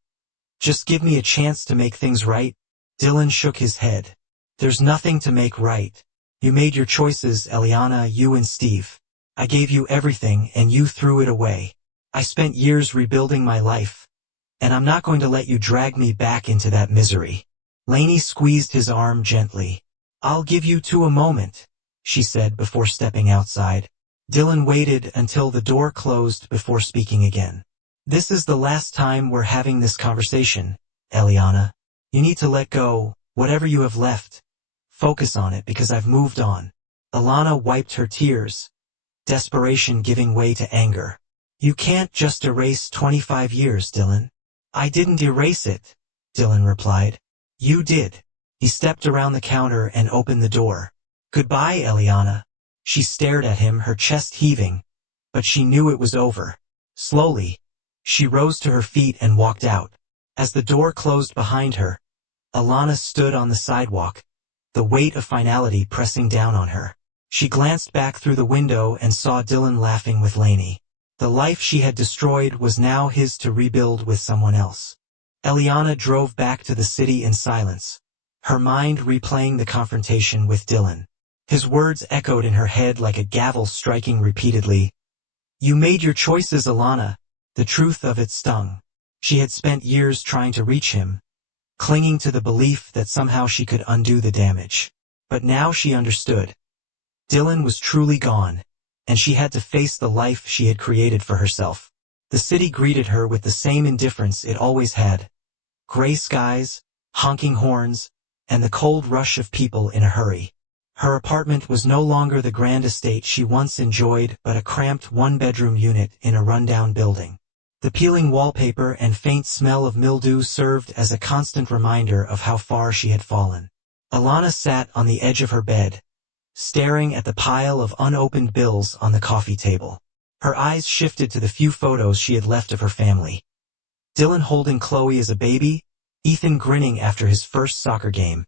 "Just give me a chance to make things right." Dylan shook his head. "There's nothing to make right. You made your choices, Eliana, you and Steve. I gave you everything and you threw it away. I spent years rebuilding my life, and I'm not going to let you drag me back into that misery." Lainey squeezed his arm gently. "I'll give you a moment," she said before stepping outside. Dylan waited until the door closed before speaking again. "This is the last time we're having this conversation, Eliana. You need to let go, whatever you have left. Focus on it because I've moved on." Alana wiped her tears, desperation giving way to anger. You can't just erase 25 years, Dylan. I didn't erase it, Dylan replied. You did. He stepped around the counter and opened the door. Goodbye, Eliana. She stared at him, her chest heaving, but she knew it was over. Slowly, she rose to her feet and walked out. As the door closed behind her, Alana stood on the sidewalk, the weight of finality pressing down on her. She glanced back through the window and saw Dylan laughing with Lainey. The life she had destroyed was now his to rebuild with someone else. Eliana drove back to the city in silence, her mind replaying the confrontation with Dylan. His words echoed in her head like a gavel striking repeatedly. You made your choices, Alana. The truth of it stung. She had spent years trying to reach him, clinging to the belief that somehow she could undo the damage. But now she understood. Dylan was truly gone, and she had to face the life she had created for herself. The city greeted her with the same indifference it always had. Gray skies, honking horns, and the cold rush of people in a hurry. Her apartment was no longer the grand estate she once enjoyed, but a cramped one-bedroom unit in a rundown building. The peeling wallpaper and faint smell of mildew served as a constant reminder of how far she had fallen. Alana sat on the edge of her bed, staring at the pile of unopened bills on the coffee table. Her eyes shifted to the few photos she had left of her family. Dylan holding Chloe as a baby, Ethan grinning after his first soccer game,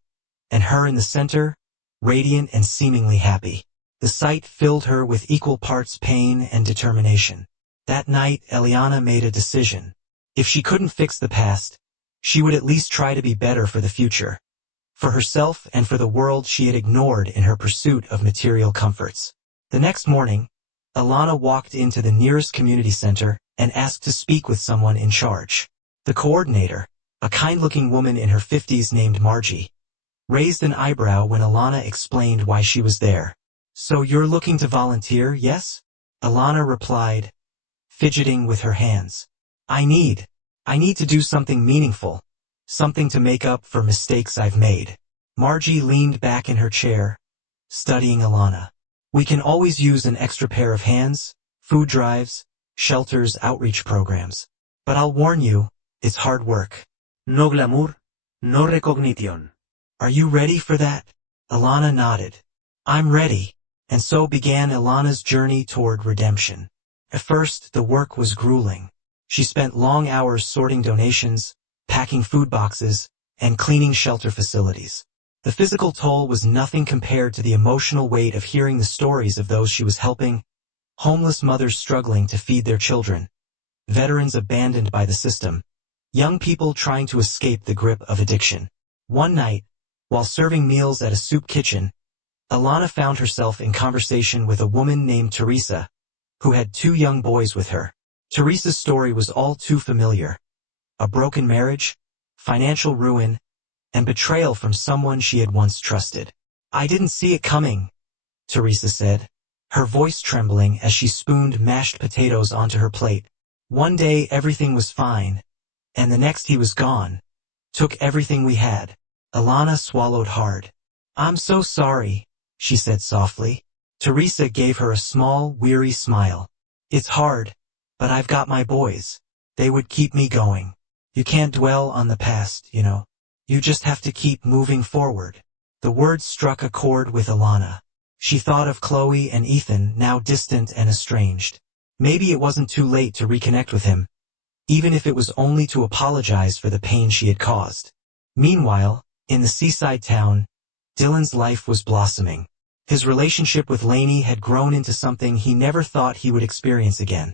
and her in the center, radiant and seemingly happy. The sight filled her with equal parts pain and determination. That night, Eliana made a decision. If she couldn't fix the past, she would at least try to be better for the future. For herself and for the world she had ignored in her pursuit of material comforts. The next morning, Alana walked into the nearest community center and asked to speak with someone in charge. The coordinator, a kind-looking woman in her 50s named Margie, raised an eyebrow when Alana explained why she was there. So you're looking to volunteer, yes? Alana replied, fidgeting with her hands. I need to do something meaningful, something to make up for mistakes I've made. Margie leaned back in her chair, studying Alana. We can always use an extra pair of hands, food drives, shelters, outreach programs. But I'll warn you, it's hard work. No glamour, no recognition. Are you ready for that? Alana nodded. I'm ready. And so began Alana's journey toward redemption. At first, the work was grueling. She spent long hours sorting donations, packing food boxes, and cleaning shelter facilities. The physical toll was nothing compared to the emotional weight of hearing the stories of those she was helping, homeless mothers struggling to feed their children, veterans abandoned by the system, young people trying to escape the grip of addiction. One night, while serving meals at a soup kitchen, Alana found herself in conversation with a woman named Teresa, who had 2 young boys with her. Teresa's story was all too familiar. A broken marriage, financial ruin, and betrayal from someone she had once trusted. I didn't see it coming, Teresa said, her voice trembling as she spooned mashed potatoes onto her plate. One day everything was fine, and the next he was gone. Took everything we had. Alana swallowed hard. I'm so sorry, she said softly. Teresa gave her a small, weary smile. It's hard, but I've got my boys. They would keep me going. You can't dwell on the past, you know. You just have to keep moving forward. The words struck a chord with Alana. She thought of Chloe and Ethan, now distant and estranged. Maybe it wasn't too late to reconnect with him, even if it was only to apologize for the pain she had caused. Meanwhile, in the seaside town, Dylan's life was blossoming. His relationship with Lainey had grown into something he never thought he would experience again.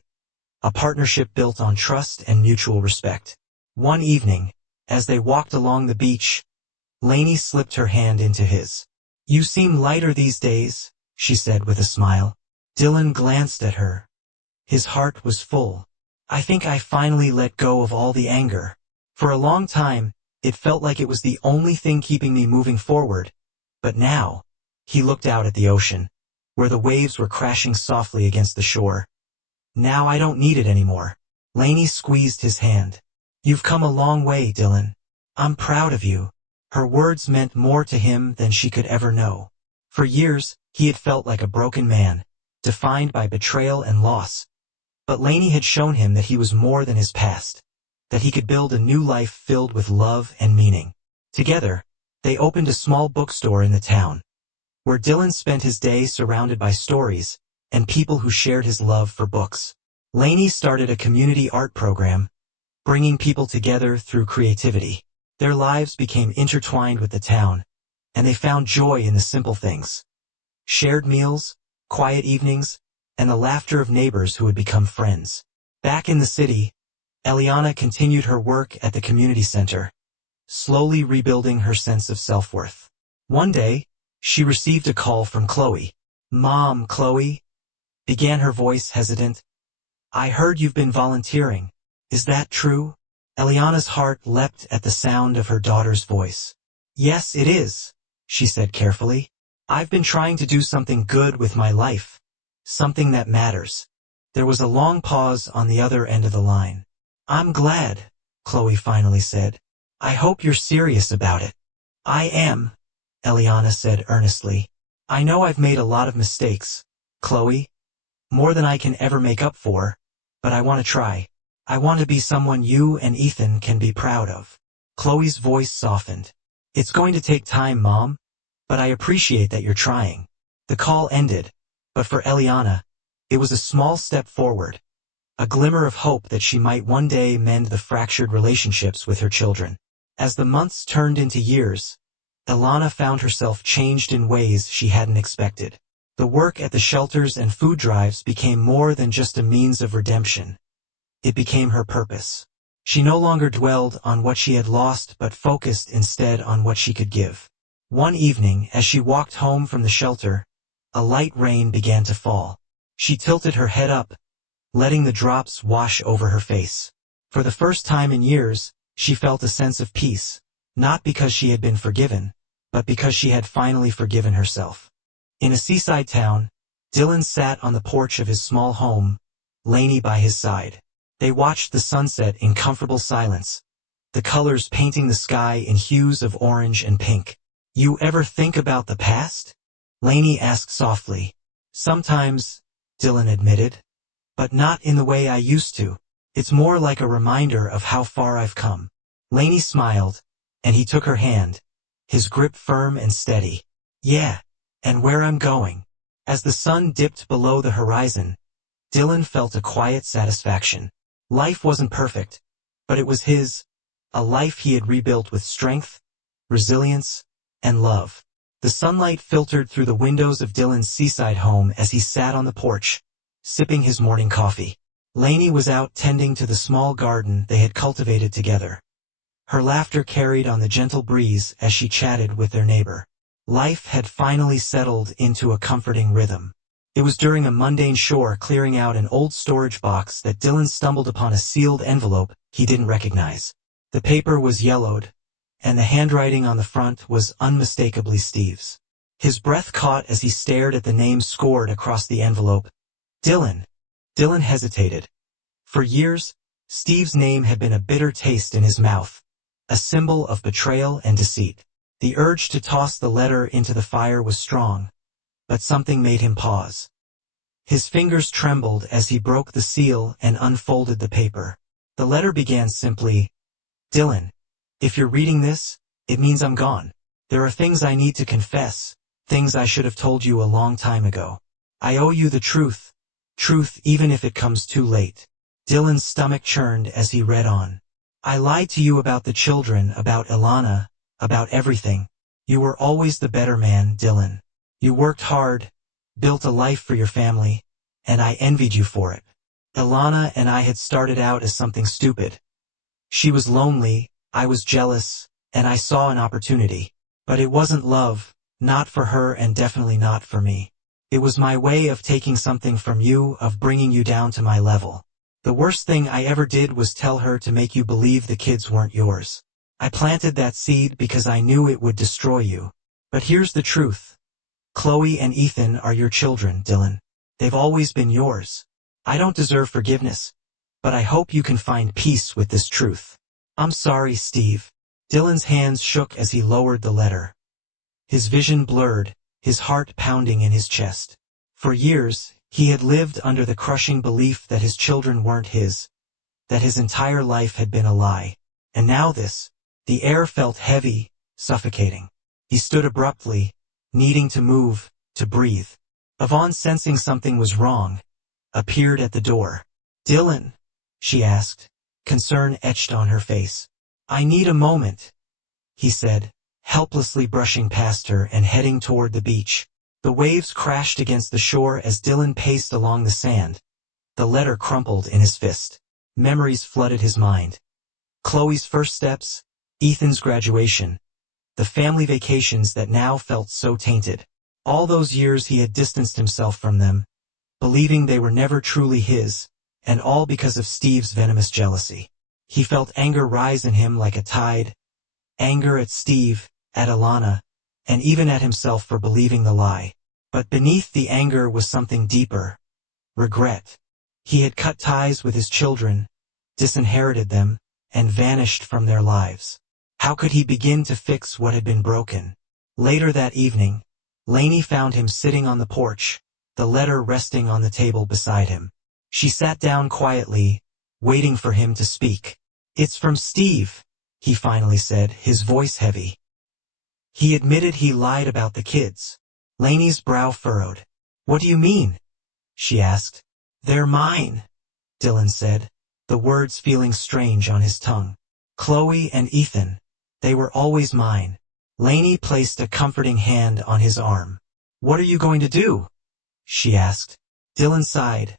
A partnership built on trust and mutual respect. One evening, as they walked along the beach, Lainey slipped her hand into his. You seem lighter these days, she said with a smile. Dylan glanced at her. His heart was full. I think I finally let go of all the anger. For a long time, it felt like it was the only thing keeping me moving forward. But now, he looked out at the ocean, where the waves were crashing softly against the shore. Now I don't need it anymore. Lainey squeezed his hand. You've come a long way, Dylan. I'm proud of you. Her words meant more to him than she could ever know. For years, He had felt like a broken man, defined by betrayal and loss. But Lainey had shown him that he was more than his past, that he could build a new life filled with love and meaning. Together, they opened a small bookstore in the town, where Dylan spent his day surrounded by stories and people who shared his love for books. Lainey started a community art program, bringing people together through creativity. Their lives became intertwined with the town, and they found joy in the simple things. Shared meals, quiet evenings, and the laughter of neighbors who had become friends. Back in the city, Eliana continued her work at the community center, slowly rebuilding her sense of self-worth. One day, she received a call from Chloe. "Mom, Chloe," began her voice hesitant. "I heard you've been volunteering. Is that true?" Eliana's heart leapt at the sound of her daughter's voice. "Yes, it is," she said carefully. "I've been trying to do something good with my life. Something that matters." There was a long pause on the other end of the line. "I'm glad," Chloe finally said. "I hope you're serious about it." "I am," Eliana said earnestly. "I know I've made a lot of mistakes, Chloe, more than I can ever make up for, but I want to try. I want to be someone you and Ethan can be proud of." Chloe's voice softened. "It's going to take time, Mom, but I appreciate that you're trying." The call ended, but for Eliana, it was a small step forward, a glimmer of hope that she might one day mend the fractured relationships with her children. As the months turned into years, Eliana found herself changed in ways she hadn't expected. The work at the shelters and food drives became more than just a means of redemption. It became her purpose. She no longer dwelled on what she had lost but focused instead on what she could give. One evening, as she walked home from the shelter, a light rain began to fall. She tilted her head up, letting the drops wash over her face. For the first time in years, she felt a sense of peace, not because she had been forgiven, but because she had finally forgiven herself. In a seaside town, Dylan sat on the porch of his small home, Lainey by his side. They watched the sunset in comfortable silence, the colors painting the sky in hues of orange and pink. "You ever think about the past?" Lainey asked softly. "Sometimes," Dylan admitted, "but not in the way I used to. It's more like a reminder of how far I've come." Lainey smiled, and he took her hand, his grip firm and steady. "Yeah, and where I'm going." As the sun dipped below the horizon, Dylan felt a quiet satisfaction. Life wasn't perfect, but it was his, a life he had rebuilt with strength, resilience, and love. The sunlight filtered through the windows of Dylan's seaside home as he sat on the porch, sipping his morning coffee. Lainey was out tending to the small garden they had cultivated together. Her laughter carried on the gentle breeze as she chatted with their neighbor. Life had finally settled into a comforting rhythm. It was during a mundane chore clearing out an old storage box that Dylan stumbled upon a sealed envelope he didn't recognize. The paper was yellowed, and the handwriting on the front was unmistakably Steve's. His breath caught as he stared at the name scored across the envelope. Dylan. Dylan hesitated. For years, Steve's name had been a bitter taste in his mouth, a symbol of betrayal and deceit. The urge to toss the letter into the fire was strong, but something made him pause. His fingers trembled as he broke the seal and unfolded the paper. The letter began simply, "Dylan, if you're reading this, it means I'm gone. There are things I need to confess, things I should have told you a long time ago. I owe you the truth even if it comes too late." Dylan's stomach churned as he read on. "I lied to you about the children, about Eliana, about everything. You were always the better man, Dylan. You worked hard, built a life for your family, and I envied you for it. Eliana and I had started out as something stupid. She was lonely, I was jealous, and I saw an opportunity. But it wasn't love, not for her and definitely not for me. It was my way of taking something from you, of bringing you down to my level. The worst thing I ever did was tell her to make you believe the kids weren't yours. I planted that seed because I knew it would destroy you. But here's the truth. Chloe and Ethan are your children, Dylan. They've always been yours. I don't deserve forgiveness, but I hope you can find peace with this truth. I'm sorry, Steve." Dylan's hands shook as he lowered the letter. His vision blurred, his heart pounding in his chest. For years, he had lived under the crushing belief that his children weren't his, that his entire life had been a lie. And now this. The air felt heavy, suffocating. He stood abruptly, needing to move, to breathe. Yvonne, sensing something was wrong, appeared at the door. "Dylan?" she asked, concern etched on her face. "I need a moment," he said, helplessly brushing past her and heading toward the beach. The waves crashed against the shore as Dylan paced along the sand. The letter crumpled in his fist. Memories flooded his mind. Chloe's first steps, Ethan's graduation, the family vacations that now felt so tainted. All those years he had distanced himself from them, believing they were never truly his, and all because of Steve's venomous jealousy. He felt anger rise in him like a tide, anger at Steve, at Alana, and even at himself for believing the lie. But beneath the anger was something deeper. Regret. He had cut ties with his children, disinherited them, and vanished from their lives. How could he begin to fix what had been broken? Later that evening, Lainey found him sitting on the porch, the letter resting on the table beside him. She sat down quietly, waiting for him to speak. "It's from Steve," he finally said, his voice heavy. "He admitted he lied about the kids." Lainey's brow furrowed. "What do you mean?" she asked. "They're mine," Dylan said, the words feeling strange on his tongue. "Chloe and Ethan, they were always mine." Lainey placed a comforting hand on his arm. "What are you going to do?" she asked. Dylan sighed,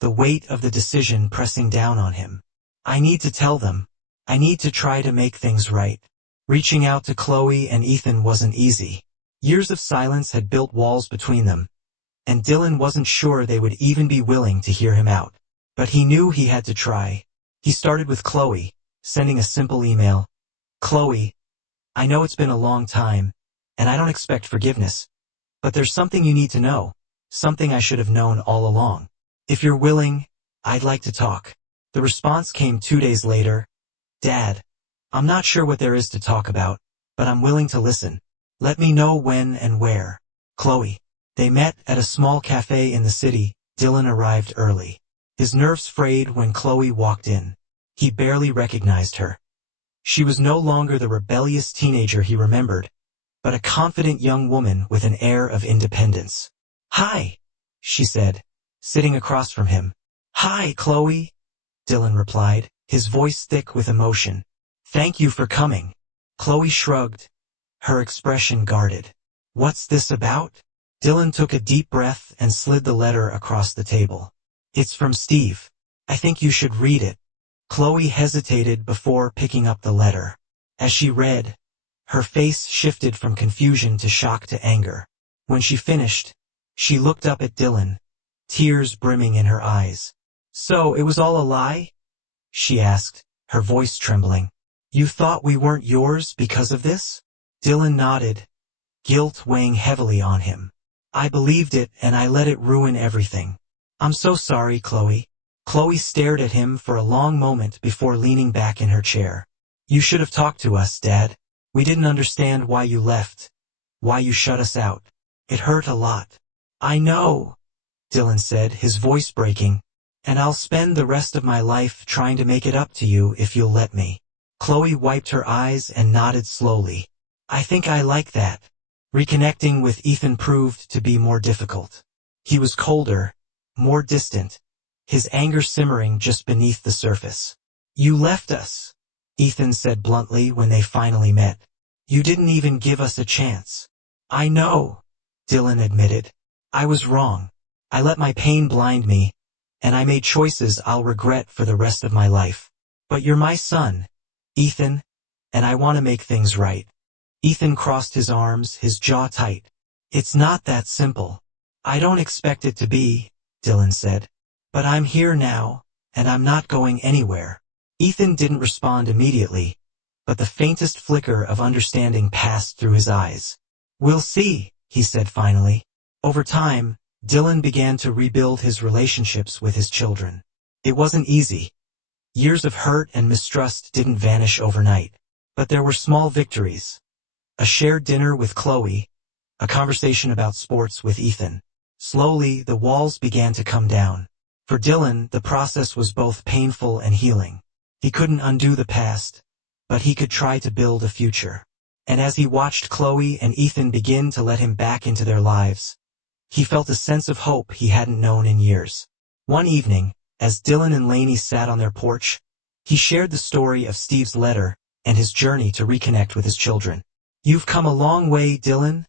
the weight of the decision pressing down on him. "I need to tell them. I need to try to make things right." Reaching out to Chloe and Ethan wasn't easy. Years of silence had built walls between them, and Dylan wasn't sure they would even be willing to hear him out. But he knew he had to try. He started with Chloe, sending a simple email. "Chloe, I know it's been a long time, and I don't expect forgiveness, but there's something you need to know, something I should have known all along. If you're willing, I'd like to talk." The response came 2 days later. "Dad, I'm not sure what there is to talk about, but I'm willing to listen. Let me know when and where. Chloe." They met at a small cafe in the city. Dylan arrived early. His nerves frayed when Chloe walked in. He barely recognized her. She was no longer the rebellious teenager he remembered, but a confident young woman with an air of independence. "Hi," she said, sitting across from him. "Hi, Chloe," Dylan replied, his voice thick with emotion. "Thank you for coming." Chloe shrugged, her expression guarded. "What's this about?" Dylan took a deep breath and slid the letter across the table. "It's from Steve. I think you should read it." Chloe hesitated before picking up the letter. As she read, her face shifted from confusion to shock to anger. When she finished, she looked up at Dylan, tears brimming in her eyes. "So it was all a lie?" she asked, her voice trembling. "You thought we weren't yours because of this?" Dylan nodded, guilt weighing heavily on him. "I believed it and I let it ruin everything. I'm so sorry, Chloe." Chloe stared at him for a long moment before leaning back in her chair. "You should have talked to us, Dad. We didn't understand why you left, why you shut us out. It hurt a lot." "I know," Dylan said, his voice breaking, "and I'll spend the rest of my life trying to make it up to you if you'll let me." Chloe wiped her eyes and nodded slowly. "I think I like that." Reconnecting with Ethan proved to be more difficult. He was colder, more distant, his anger simmering just beneath the surface. "You left us," Ethan said bluntly when they finally met. "You didn't even give us a chance." "I know," Dylan admitted. "I was wrong. I let my pain blind me, and I made choices I'll regret for the rest of my life. But you're my son, Ethan, and I want to make things right." Ethan crossed his arms, his jaw tight. "It's not that simple." "I don't expect it to be," Dylan said. "But I'm here now, and I'm not going anywhere." Ethan didn't respond immediately, but the faintest flicker of understanding passed through his eyes. "We'll see," he said finally. Over time, Dylan began to rebuild his relationships with his children. It wasn't easy. Years of hurt and mistrust didn't vanish overnight. But there were small victories. A shared dinner with Chloe, a conversation about sports with Ethan. Slowly, the walls began to come down. For Dylan, the process was both painful and healing. He couldn't undo the past, but he could try to build a future. And as he watched Chloe and Ethan begin to let him back into their lives, he felt a sense of hope he hadn't known in years. One evening, as Dylan and Lainey sat on their porch, he shared the story of Steve's letter and his journey to reconnect with his children. "You've come a long way, Dylan,"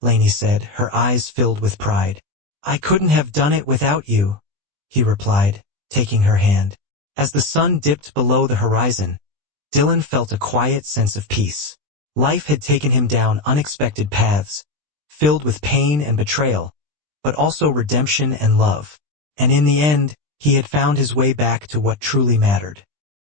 Lainey said, her eyes filled with pride. "I couldn't have done it without you," he replied, taking her hand. As the sun dipped below the horizon, Dylan felt a quiet sense of peace. Life had taken him down unexpected paths, filled with pain and betrayal, but also redemption and love. And in the end, he had found his way back to what truly mattered.